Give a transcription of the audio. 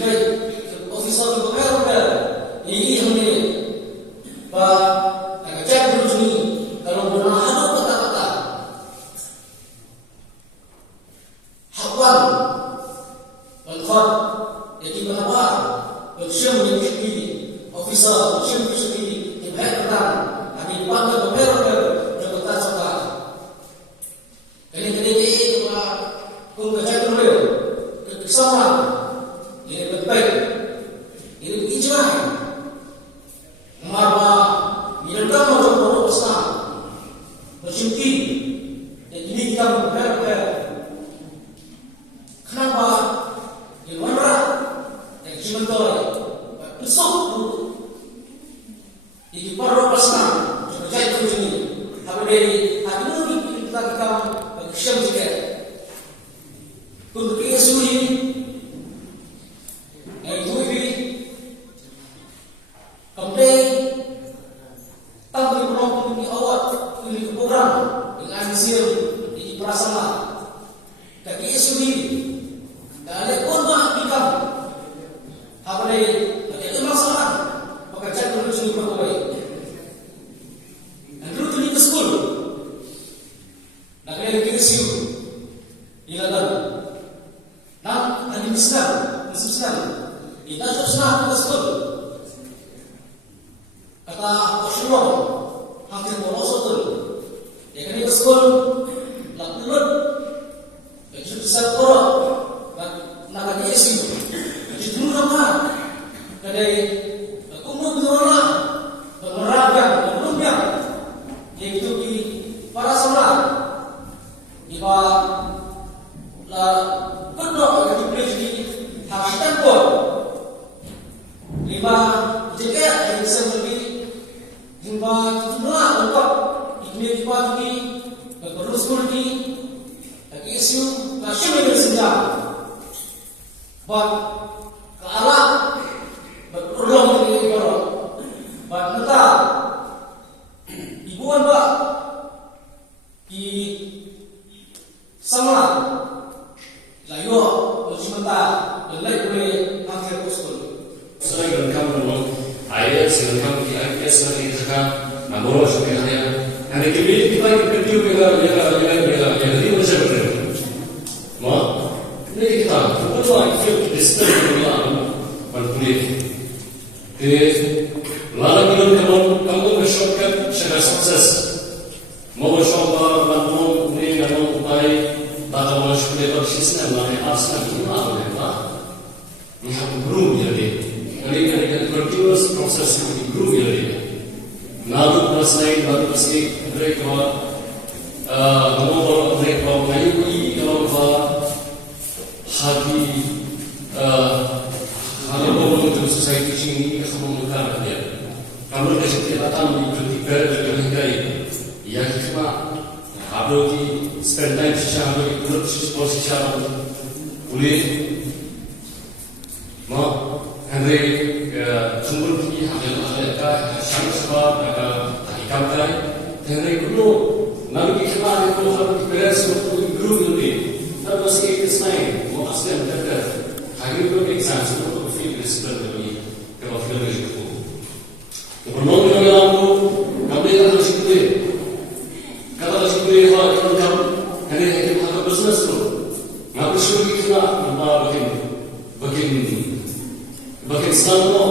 cái officer của các ông ini हमने và cek dulu sini kalau benar ada kata-kata hakwan berkhot jadi berapa bersiap menjadi sendiri officer bersiap menjadi sendiri dibahas tentang ada dipanggil beberapa jabatan sekolah kali-kali itu pengecek dulu keseorang ini baik ini ijrah marwa minta mau orang besar bersyukur dan ini kita berbeda kenapa di mana yang sebentar besok di parok besar seperti itu ini tapi dari hati ini kita bersyukur juga untuk Yesus ini yang itu kemudian tampil penonton di awal pilih program dengan hasil di prasangka kaki Yesus ini dan ada korban kita apa ada masalah pekerjaan dulu sini berkawai dan dulu ini ke sekolah dan ada Yesus iladan dan ada Islam kita susah ke sekolah kata Rasulullah hampir merosot tu. Dia kena ke sekolah, nak lulus, jadi besar korang, nak kata Yesus, jadi dulu ramah, kadai kumur berwarna, bermeragan, berlumbang, iaitu di para sekolah, di bawah kedok yang diberi jadi hakikat pun, lima jika yang bisa lebih jumpa jumlah untuk ikut pagi perlu sekolah di isu nasional bersenjata buat ke arah berpeluang dari orang buat mereka ibuan buat di sama layu bersementara dan lain boleh hampir sekolah. Selain kamu ayat selain kamu di ayat selain itu Namoro sebenarnya, hari ini kita berdua yang ini macam mana? Ma, ini kita, kita ikut distur dalam berkulit. Lalu kamu bersyukur secara sukses. Mau bersyukur kamu ini kamu upaya tak mau sekolah bersistem lagi asal gimana mereka? Yang belum jadi. Kali continuous proses yang belum jadi. Lalu selesai mereka mengubah mereka mengayuhi kalau hati kalau membangun society ini kamu mengatakan dia kamu kesempatan di berbagai yang cuma kalau di spend time secara berikut secara boleh mau Henry sumber tinggi ada sebab kampai Henry dulu nabi kita itu harus beres untuk guru lebih terus kita selesai mau asal mereka hari itu exam untuk feel discipline lebih kalau feel itu bermula dengan aku kami harus ikut kata ikut kalau Henry kita business tu ngapain suruh kita bagian selama